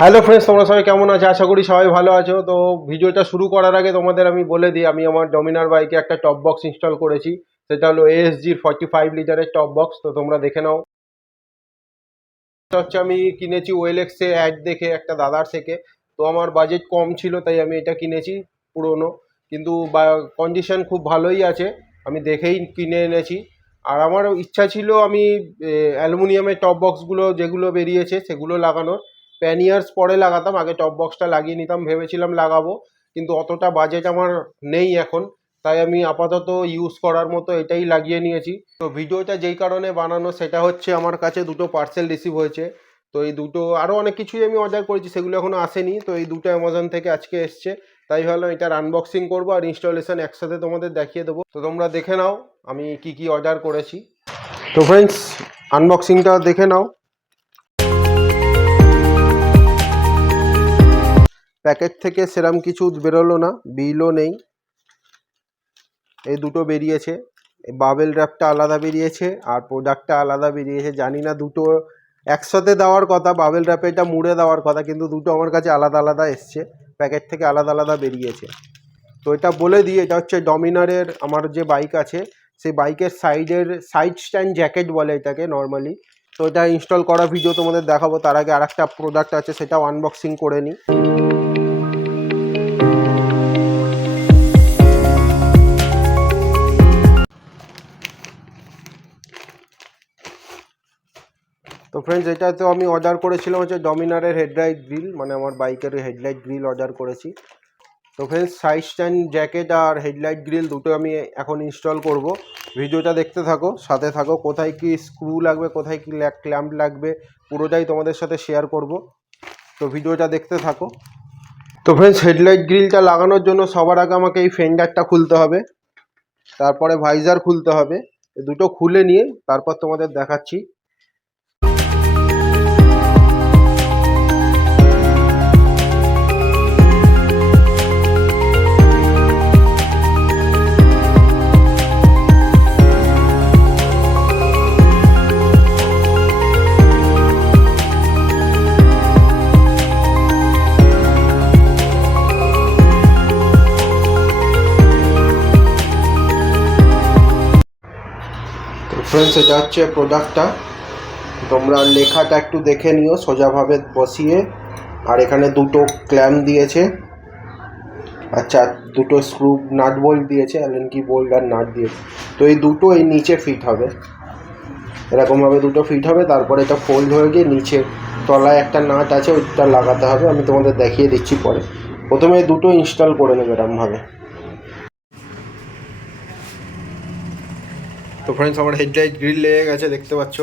Hello friends তোমরা সবাই কেমন আছো? আশা করি সবাই ভালো আছো। তো ভিডিওটা শুরু করার আগে তোমাদের আমি বলে দিই, আমি আমার ডমিনার বাইকে একটা টপ বক্স ইনস্টল করেছি। সেটা হলো এএসজির ফর্টি ফাইভ লিটারের টপ বক্স তো তোমরা দেখে নাও। হচ্ছে আমি কিনেছি ওয়েলেক্সে অ্যাড দেখে একটা দাদার থেকে। তো আমার বাজেট কম ছিল, তাই আমি এটা কিনেছি পুরনো। কিন্তু কন্ডিশন খুব ভালোই আছে, আমি দেখেই কিনে এনেছি। আর আমার ইচ্ছা ছিল আমি অ্যালুমিনিয়ামের টপ বক্সগুলো যেগুলো বেরিয়েছে, সেগুলো লাগানোর। প্যানিয়ার্স পরে লাগাতাম, আগে টপ বক্সটা লাগিয়ে নিতাম, ভেবেছিলাম লাগাবো, কিন্তু অতটা বাজেট আমার নেই এখন, তাই আমি আপাতত ইউজ করার মতো এটাই লাগিয়ে নিয়েছি। তো ভিডিওটা যেই কারণে বানানো, সেটা হচ্ছে আমার কাছে দুটো পার্সেল রিসিভ হয়েছে। তো এই দুটো আরও অনেক কিছুই আমি অর্ডার করেছি, সেগুলো এখনও আসেনি। তো এই দুটো অ্যামাজন থেকে আজকে এসছে, তাই ভাবলাম এটার আনবক্সিং করব আর ইনস্টলেশন একসাথে তোমাদের দেখিয়ে দেবো। তো তোমরা দেখে নাও, আমি কি কি অর্ডার করেছি। তো ফ্রেন্ডস আনবক্সিংটা দেখে নাও। প্যাকেট থেকে সেরাম কিছু বেরোলো না, বিলও নেই। এই দুটো বেরিয়েছে। বাবেল র্যাপটা আলাদা বেরিয়েছে আর প্রোডাক্টটা আলাদা বেরিয়েছে। জানি না দুটো একসাথে দেওয়ার কথা, বাবেল র্যাপে এটা মুড়ে দেওয়ার কথা, কিন্তু দুটো আমার কাছে আলাদা আলাদা এসছে। প্যাকেট থেকে আলাদা আলাদা বেরিয়েছে। তো এটা বলে দিই, এটা হচ্ছে ডমিনারের আমার যে বাইক আছে, সেই বাইকের সাইডের সাইড স্ট্যান্ড জ্যাকেট বলে এটাকে নর্মালি তো এটা ইনস্টল করা ভিডিও তোমাদের দেখাবো, তার আগে আরেকটা প্রোডাক্ট আছে, সেটাও আনবক্সিং করে নিই। ফ্রেন্ডস এটা তো আমি অর্ডার করেছিলাম হচ্ছে ডমিনারের হেডলাইট গ্রিল মানে আমার বাইকের হেডলাইট গ্রিল অর্ডার করেছি। তো ফ্রেন্ডস সাইড স্ট্যান্ড জ্যাকেট আর হেডলাইট গ্রিল দুটো আমি এখন ইনস্টল করব। ভিডিওটা দেখতে থাকো, সাথে থাকো, কোথায় কি স্ক্রু লাগবে, কোথায় কি ক্ল্যাম্প লাগবে, পুরোটাই তোমাদের সাথে শেয়ার করব। তো ভিডিওটা দেখতে থাকো। তো ফ্রেন্ডস হেডলাইট গ্রিলটা লাগানোর জন্য সবার আগে আমাকে এই ফেন্ডারটা খুলতে হবে। তারপরে ভাইজার খুলতে হবে। দুটো খুলে নিয়ে তারপর তোমাদের দেখাচ্ছি। ফ্রেন্ডস এটা হচ্ছে প্রোডাক্টটা তোমরা লেখাটা একটু দেখে নিও, সোজাভাবে বসিয়ে। আর এখানে দুটো ক্ল্যাম্প দিয়েছে। আচ্ছা দুটো স্ক্রু নাট বোল্ট দিয়েছে অ্যালেন কি বোল্ট আর নাট দিয়েছে। তো এই দুটো এই নিচে ফিট হবে। এরকমভাবে দুটো ফিট হবে, তারপরে এটা ফোল্ড হয়ে গিয়ে নিচে তলায় একটা নাট আছে, ওইটা লাগাতে হবে। আমি তোমাদের দেখিয়ে দিচ্ছি পরে। প্রথমে দুটো ইনস্টল করে নেবে এরমভাবে তো ফ্রেন্ডস আমার হেডলাইট গ্রিল লেগে গেছে, দেখতে পাচ্ছ।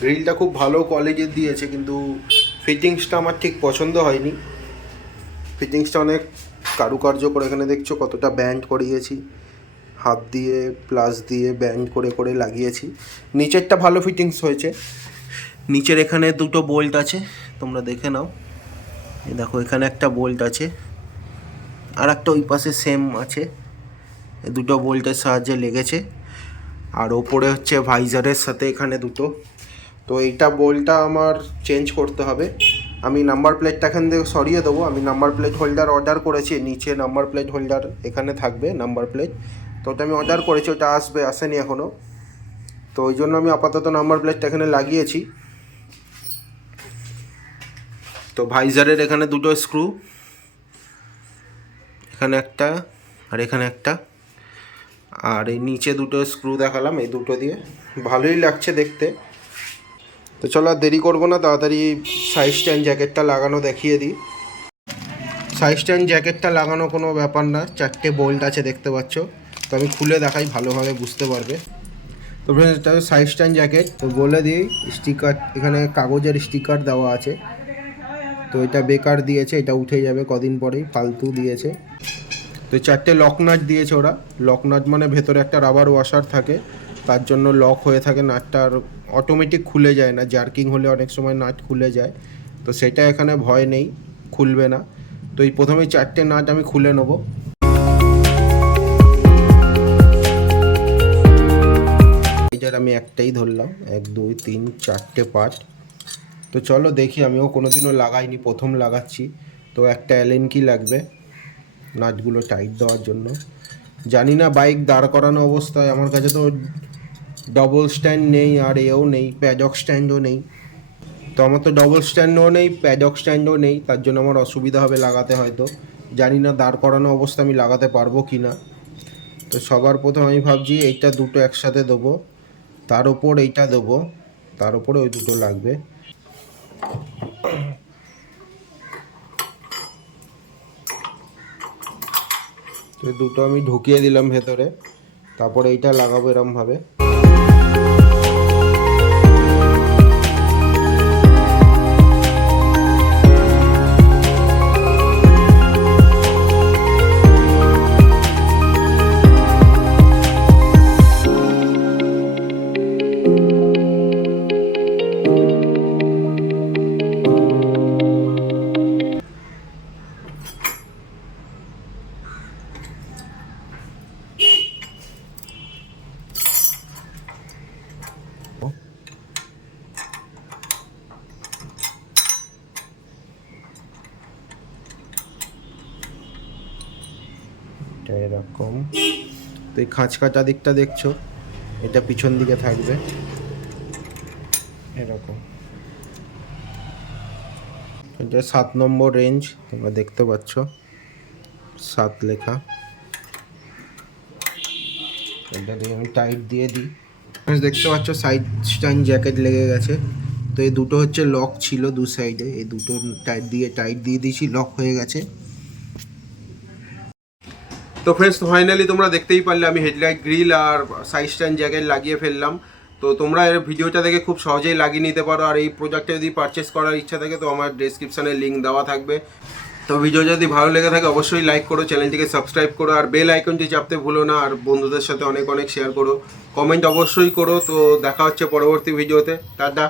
গ্রিলটা খুব ভালো কোয়ালিটির দিয়েছে, কিন্তু ফিটিংসটা আমার ঠিক পছন্দ হয়নি। ফিটিংসটা অনেক কারুকার্য করে এখানে দেখছ, কতটা ব্যান্ড করিয়েছি। হাত দিয়ে প্লাস দিয়ে ব্যান্ড করে করে লাগিয়েছি। নিচেরটা ভালো ফিটিংস হয়েছে। নিচের এখানে দুটো বোল্ট আছে, তোমরা দেখে নাও। দেখো, এখানে একটা বোল্ট আছে আর একটা ওই পাশে সেম আছে। দুটো বোল্টের সাহায্যে লেগেছে। আর ওপরে হচ্ছে ভাইজারের সাথে এখানে দুটো। তো এইটা বোল্টটা আমার চেঞ্জ করতে হবে। আমি নাম্বার প্লেটটা এখান থেকে সরিয়ে দেবো। আমি নাম্বার প্লেট হোল্ডার অর্ডার করেছি, নিচে নাম্বার প্লেট হোল্ডার এখানে থাকবে নাম্বার প্লেট। তো ওটা আমি অর্ডার করেছি, ওটা আসবে, আসেনি এখনও তো ওই জন্য আমি আপাতত নাম্বার প্লেটটা এখানে লাগিয়েছি। তো ভাইজারের এখানে দুটো স্ক্রু। এখানে একটা আর এখানে একটা। আর এই নিচে দুটো স্ক্রু দেখালাম, এই দুটো দিয়ে। ভালোই লাগছে দেখতে। তো চলো আর দেরি করব না, তাড়াতাড়ি সাইজ স্ট্যান্ড জ্যাকেটটা লাগানো দেখিয়ে দিই। সাইজ স্ট্যান্ড জ্যাকেটটা লাগানো কোনো ব্যাপার না, চারটে বোল্ট আছে দেখতে পাচ্ছ। তো আমি খুলে দেখাই, ভালোভাবে বুঝতে পারবে। তো এটা সাইড স্ট্যান্ড জ্যাকেট তো বলে দিই স্টিকার এখানে কাগজের স্টিকার দেওয়া আছে। তো এটা বেকার দিয়েছে, এটা উঠে যাবে কদিন পরেই, ফালতু দিয়েছে। তো চারটে লক নাট দিয়েছে ওরা। লক নাট মানে ভেতরে একটা রাবার ওয়াশার থাকে, তার জন্য লক হয়ে থাকে নাটটা আর অটোমেটিক খুলে যায় না জার্কিং হলে অনেক সময় নাট খুলে যায়। তো সেটা এখানে ভয় নেই, খুলবে না। তো এই প্রথমে চারটে নাট আমি খুলে নেব। এটার আমি একটাই ধরলাম, এক, দুই, তিন, চারটে পার্ট তো চলো দেখি, আমিও কোনোদিনও লাগাইনি, প্রথম লাগাচ্ছি। তো একটা অ্যালেন কি লাগবে। নাটগুলো টাইট দেওয়ার জন্য। জানি না বাইক দাঁড় করানো অবস্থায়, আমার কাছে তো ডবল স্ট্যান্ড নেই আর এও নেই প্যাডক স্ট্যান্ডও নেই। তো আমার তো ডবল স্ট্যান্ডও নেই প্যাডক স্ট্যান্ডও নেই, তার জন্য আমার অসুবিধা হবে লাগাতে হয়তো। জানি না দাঁড় করানো অবস্থা আমি লাগাতে পারব কি না তো সবার প্রথম আমি ভাবছি, এইটা দুটো একসাথে দেবো, তার ওপর এইটা দেবো, তার উপরে ওই দুটো লাগবে। দুটো আমি ঢুকিয়ে দিলাম ভেতরে। তারপরে এইটা লাগাবো এরমভাবে। এটা এরকম। তো এই খাঁচ কাটা দিকটা দেখছ? এটা পিছন দিকে থাকবে। এরকম। এটা সাত নম্বর রেঞ্জ, তোমরা দেখতে পাচ্ছ। সাত লেখা। এটা দিয়ে আমি টাইট দিয়ে দিই। দেখতে পাচ্ছ, সাইড স্ট্যান্ড জ্যাকেট লেগে গেছে। তো এই দুটো হচ্ছে লক ছিল দু সাইডে। এই দুটো টাইট দিয়ে টাইট দিয়ে দিয়েছি, লক হয়ে গেছে। তো ফ্রেন্ডস ফাইনালি তোমরা দেখতেই পারলে আমি হেডলাইট গ্রিল আর সাইড স্ট্যান্ড জ্যাকেট লাগিয়ে ফেললাম। তো তোমরা এর ভিডিওটা দেখে খুব সহজেই লাগিয়ে নিতে পারো। আর এই প্রোডাক্টটা যদি পারচেস করার ইচ্ছা থাকে, তো আমার ডেসক্রিপশানে লিঙ্ক দেওয়া থাকবে। তো ভিডিও যদি ভালো লেগে থাকে, অবশ্যই লাইক করো চ্যানেলটিকে সাবস্ক্রাইব করো, আর বেল আইকনটি চাপতে ভুলো না, আর বন্ধুদের সাথে অনেক অনেক শেয়ার করো। কমেন্ট অবশ্যই করো। তো দেখা হচ্ছে পরবর্তী ভিডিওতে টাটা।